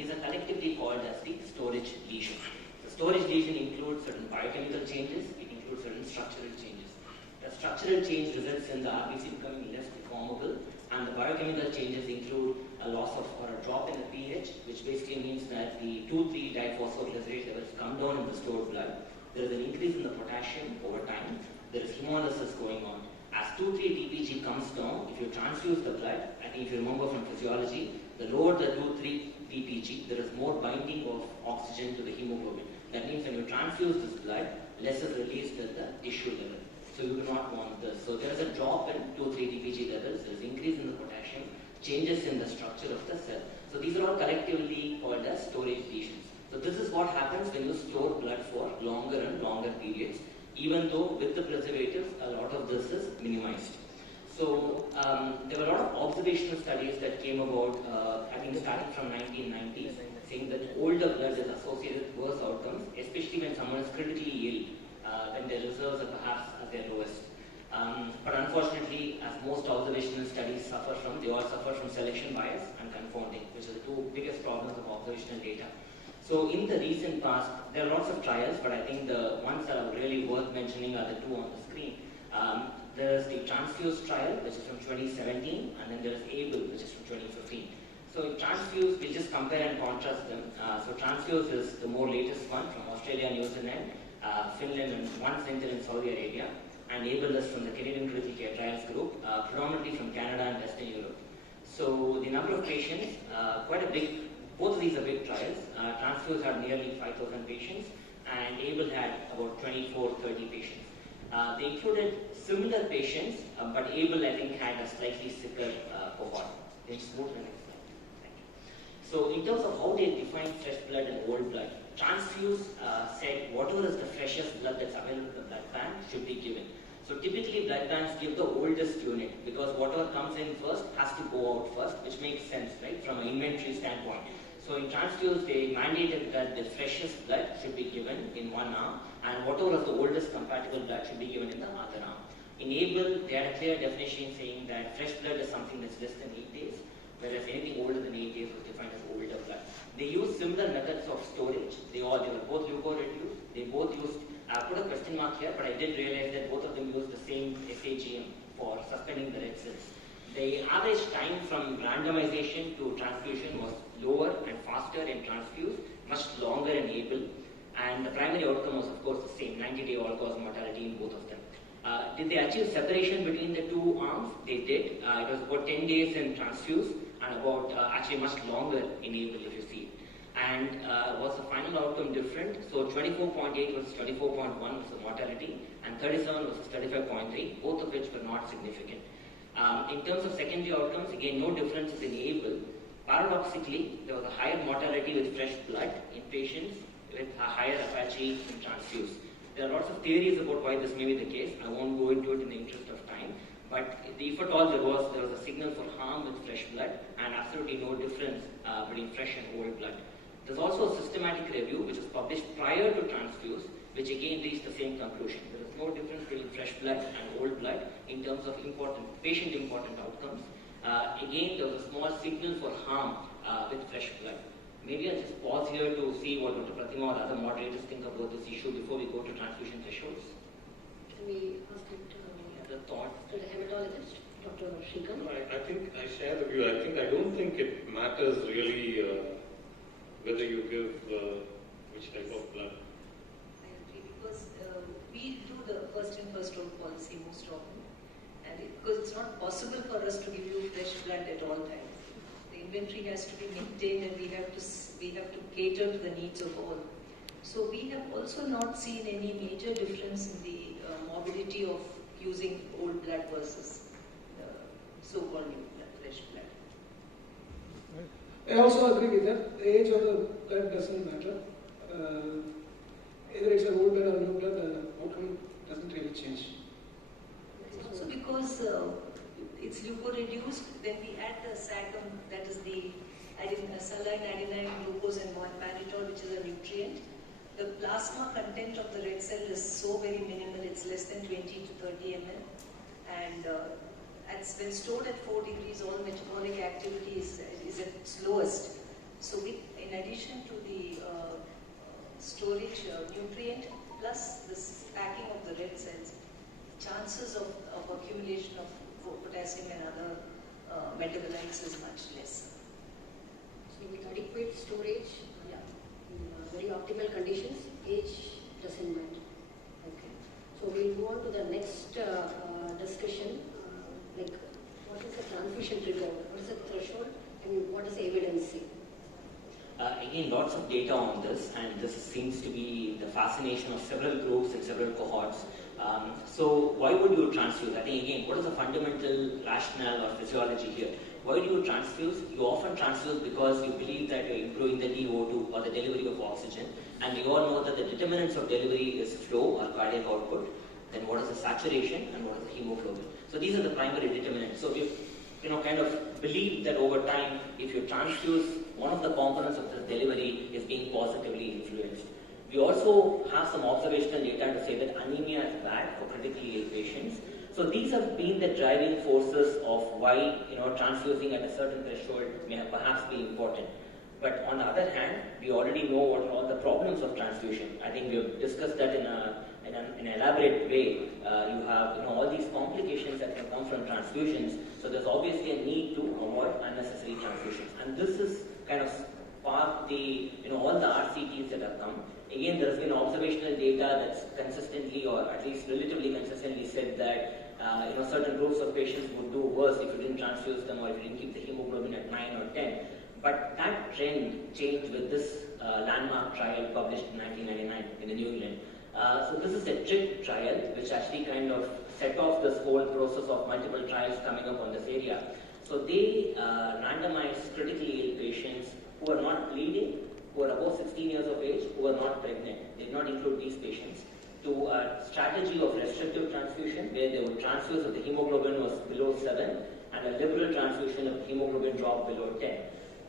these are collectively called as the storage lesion. The storage lesion includes certain biochemical changes, it includes certain structural changes. The structural change results in the RBC becoming less deformable, and the biochemical changes include a loss of or a drop in the pH, which basically means that the 2,3-diphosphoglycerate levels come down in the stored blood. There is an increase in the potassium over time. There is hemolysis going on. As 2,3-DPG comes down, if you transfuse the blood, I think if you remember from physiology, the lower the 2,3-DPG, there is more binding of oxygen to the hemoglobin. That means when you transfuse this blood, less is released at the tissue level. So you do not want this. So there is a drop in 2,3-DPG levels, there is increase in the potassium, changes in the structure of the cell. So these are all collectively called as storage lesions. So this is what happens when you store blood for longer and longer periods, even though with the preservatives, a lot of this is minimized. So there were a lot of observational studies that came about, I think starting from 1990s, saying that older blood is associated with worse outcomes, especially when someone is critically ill, when their reserves are perhaps at their lowest. But unfortunately, as most observational studies suffer from, they all suffer from selection bias and confounding, which are the two biggest problems of observational data. So in the recent past, there are lots of trials, but I think the ones that are really worth mentioning are the two on the screen. There's the Transfuse trial, which is from 2017, and then there's ABLE, which is from 2015. So in Transfuse, we'll just compare and contrast them. So Transfuse is the more latest one from Australia, New Zealand, Finland, and one center in Saudi Arabia. And ABLE is from the Canadian Critical Care Trials Group, predominantly from Canada and Western Europe. So the number of patients, quite a big, both of these are big trials. Transfuse had nearly 5,000 patients, and ABLE had about 24-30 patients. They included similar patients, but ABLE, I think, had a slightly sicker cohort. They just move to the next slide. Thank you. So in terms of how they define fresh blood and old blood, Transfuse said whatever is the freshest blood that's available in the blood bank should be given. So typically blood banks give the oldest unit because whatever comes in first has to go out first, which makes sense, right, from an inventory standpoint. So in Transfuse, they mandated that the freshest blood should be given in one arm, and whatever is the oldest compatible blood should be given in the other arm. In ABLE, they had a clear definition saying that fresh blood is something that's less than 8 days, whereas anything older than 8 days was defined as older blood. They used similar methods of storage. They were both leukoreduced. They both used, I put a question mark here, but I did realize that both of them used the same SAGM for suspending the red cells. The average time from randomization to transfusion was lower and faster in Transfuse, much longer in ABLE, and the primary outcome was of course the same, 90-day all-cause mortality in both of them. Did they achieve separation between the two arms? They did. It was about 10 days in Transfuse and about actually much longer in ABLE if you see. And was the final outcome different? So 24.8 versus 24.1 was the mortality, and 37 versus 35.3, both of which were not significant. In terms of secondary outcomes, again, no differences in ABLE. Paradoxically, there was a higher mortality with fresh blood in patients with a higher Apache in Transfuse. There are lots of theories about why this may be the case. I won't go into it in the interest of time. But if at all there was a signal for harm with fresh blood, and absolutely no difference between fresh and old blood. There's also a systematic review which was published prior to Transfuse, which again reached the same conclusion. There is no difference between fresh blood and old blood in terms of patient-important outcomes. Again, there was a small signal for harm with fresh blood. Maybe I'll just pause here to see what Dr. Pratima or other moderators think about this issue before we go to transfusion thresholds. Can we ask it to the hematologist, Dr. Shrikant? No, I think I share the view. I don't think it matters really whether you give which type of blood. I agree, because we do the first in first out policy most often, and because it's not possible for us to give you fresh blood at all times. The inventory has to be maintained, and we have to cater to the needs of all. So we have also not seen any major difference in the morbidity of using old blood versus so-called new blood, fresh blood. I also agree with that. The age of the blood doesn't matter. Either it's an old blood or new blood, the outcome doesn't really change. It's also because it's leukoreduced, then we add the SACM, that is the saline adenine glucose and mannitol, which is a nutrient. The plasma content of the red cell is so very minimal, it's less than 20 to 30 ml. And when stored at 4 degrees, all metabolic activity is at its lowest. So in nutrient plus this packing of the red cells, chances of accumulation of potassium and other metabolites is much less. So with adequate storage, in very optimal conditions, age doesn't matter. Okay. So we'll go on to the next discussion. Like, what is the transfusion trigger? What is the threshold? And what does the evidence say? Again, lots of data on this, and this seems to be the fascination of several groups and several cohorts. So why would you transfuse? I think again, what is the fundamental rationale or physiology here? Why do you transfuse? You often transfuse because you believe that you're improving the DO2 or the delivery of oxygen, and we all know that the determinants of delivery is flow or cardiac output, then what is the saturation and what is the hemoglobin. So these are the primary determinants. So if kind of believe that over time, if you transfuse, one of the components of the delivery is being positively influenced. We also have some observational data to say that anemia is bad for critically ill patients. So these have been the driving forces of why transfusing at a certain threshold may perhaps be important. But on the other hand, we already know what are all the problems of transfusion. I think we have discussed that in an elaborate way. You have all these complications that can come from transfusions. So there's obviously a need to avoid unnecessary transfusions. And this is kind of sparked the all the RCTs that have come. Again, there has been observational data that's consistently, or at least relatively consistently, said that certain groups of patients would do worse if you didn't transfuse them or if you didn't keep the hemoglobin at 9 or 10. But that trend changed with this landmark trial published in 1999 in the New England. So this is a TRIC trial which actually kind of set off this whole process of multiple trials coming up on this area. So they randomized critically ill patients who are not bleeding, who are above 16 years of age, who are not pregnant. They did not include these patients, to a strategy of restrictive transfusion where they would transfuse if the hemoglobin was below 7 and a liberal transfusion if the hemoglobin dropped below 10.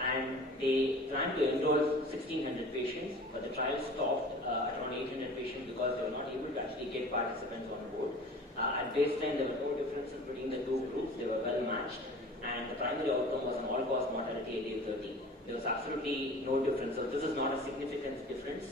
And they planned to enroll 1,600 patients, but the trial stopped at around 800 patients because they were not able to actually get participants on board. At baseline, there were no differences between the two groups. They were well matched, and the primary outcome was an all-cause mortality at day 30. There was absolutely no difference. So this is not a significant difference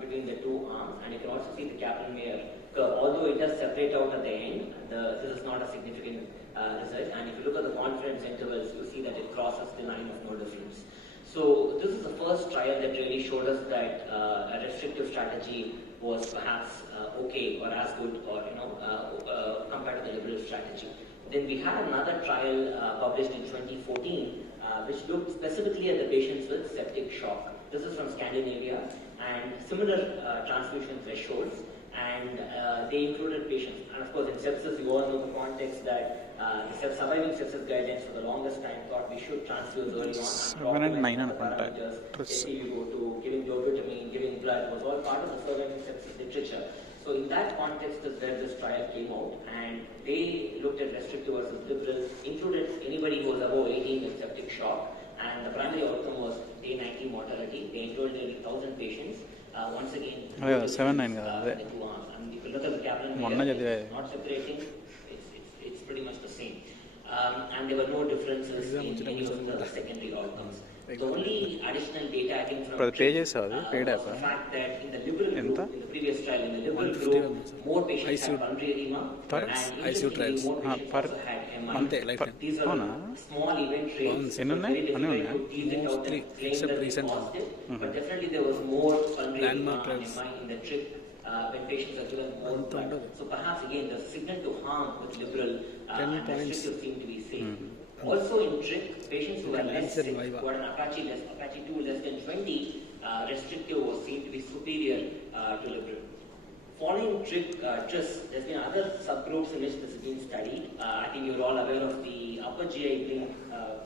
between the two arms, and you can also see the Kaplan-Meier curve. Although it does separate out at the end, this is not a significant result. And if you look at the confidence intervals, you see that it crosses the line of no difference. So this is the first trial that really showed us that a restrictive strategy was perhaps okay or as good or compared to the liberal strategy. Then we had another trial published in 2014 which looked specifically at the patients with septic shock. This is from Scandinavia, and similar transfusion thresholds, and they included patients. And of course, in sepsis, you all know the context that the surviving sepsis guidelines for the longest time thought we should transfuse early on. 7 and 9 parameters, SpO2, giving dopamine, giving blood was all part of the surviving sepsis literature. So in that context is where this trial came out, and they looked at restrictive versus liberal, included anybody who was above 18 with septic shock, and the primary outcome was day 90 mortality. They enrolled nearly 1,000 patients. Once again, 7-9 the two arms. And if you look at the Kaplan-Meier, not separating, it's pretty much the same. And there were no differences in any of the secondary outcomes. The only additional data I think from the fact that in the liberal group, in the previous trial, in the liberal group, more patients had pulmonary edema, and interestingly, more patients also had MI. These are small event rates, so very difficult to tease it out and claim that it's positive, but definitely there was more pulmonary edema and MI in the TRIC when patients are given more blood. So perhaps again the signal to harm with liberal and restrictive seem to be safe. Also in TRIC, patients who were less sick, who had an Apache 2 less than 20, restrictive was seen to be superior to liberal. Following TRIC, there's been other subgroups in which this has been studied. I think you're all aware of the upper GI bleed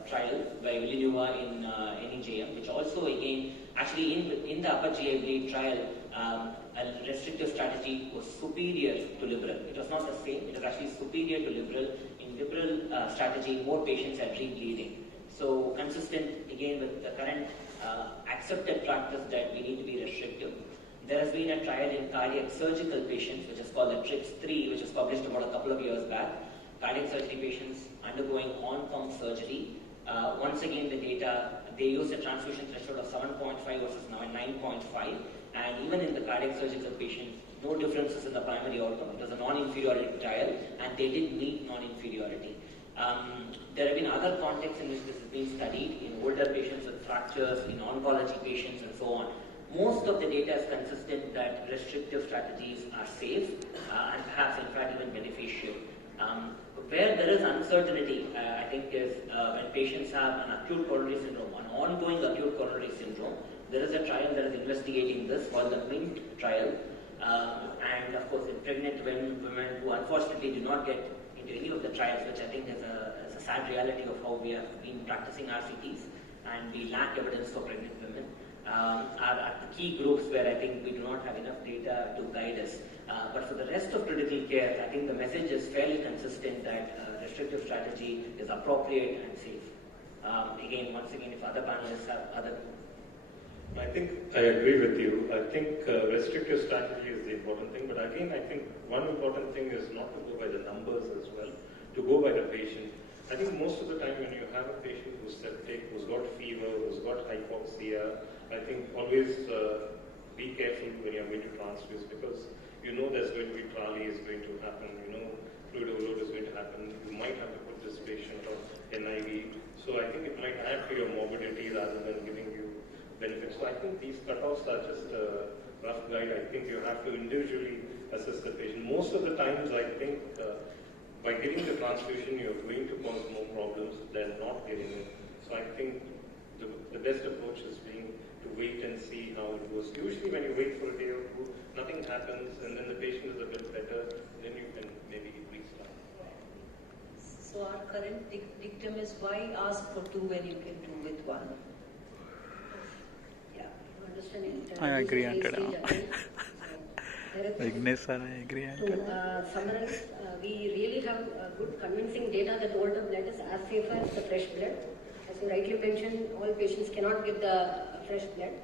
trial by Villeneuve in NEJM, which also again, actually in the upper GI bleed trial, a restrictive strategy was superior to liberal. It was not the same, it was actually superior to liberal. In liberal strategy, more patients had re-bleeding. So consistent again with the current accepted practice that we need to be restrictive. There has been a trial in cardiac surgical patients, which is called the TRICS-3, which was published about a couple of years back. Cardiac surgery patients undergoing on-pump surgery Once again, the data, they used a transfusion threshold of 7.5 versus now 9.5, and even in the cardiac surgical patients, no differences in the primary outcome. It was a non-inferiority trial, and they did meet non-inferiority. There have been other contexts in which this has been studied, in older patients with fractures, in oncology patients, and so on. Most of the data is consistent that restrictive strategies are safe and perhaps, in fact, even beneficial. Where there is uncertainty, I think, is when patients have an acute coronary syndrome, an ongoing acute coronary syndrome. There is a trial that is investigating this called the MINT trial. And of course, in pregnant women who unfortunately do not get into any of the trials, which I think is a sad reality of how we have been practicing RCTs, and we lack evidence for pregnant women, are the key groups where I think we do not have enough data to guide us. But for the rest of critical care, I think the message is fairly consistent that restrictive strategy is appropriate and safe. Once again, if other panelists have other... I think I agree with you. I think restrictive strategy is the important thing, but again, I think one important thing is not to go by the numbers as well, to go by the patient. I think most of the time when you have a patient who's septic, who's got fever, who's got hypoxia, I think always be careful when you're going to transfuse, because you know there's going to be trolley is going to happen, you know fluid overload is going to happen, you might have to put this patient on NIV. So I think it might add to your morbidity rather than giving you benefits. So I think these cutoffs are just a rough guide. I think you have to individually assess the patient. Most of the times I think by giving the transfusion you're going to cause more problems than not giving it. So I think the best approach is being to wait and see how it goes. Usually when you wait for a day or two, nothing happens, and then the patient is a bit better, then you can maybe restart. So our current dictum is, why ask for two when you can do with one? Yeah, you understand it. I agree on that. Vignesh sir, I agree on To summarize, we really have good convincing data that older blood is as safe as the fresh blood. As you rightly mentioned, all patients cannot give the fresh blood.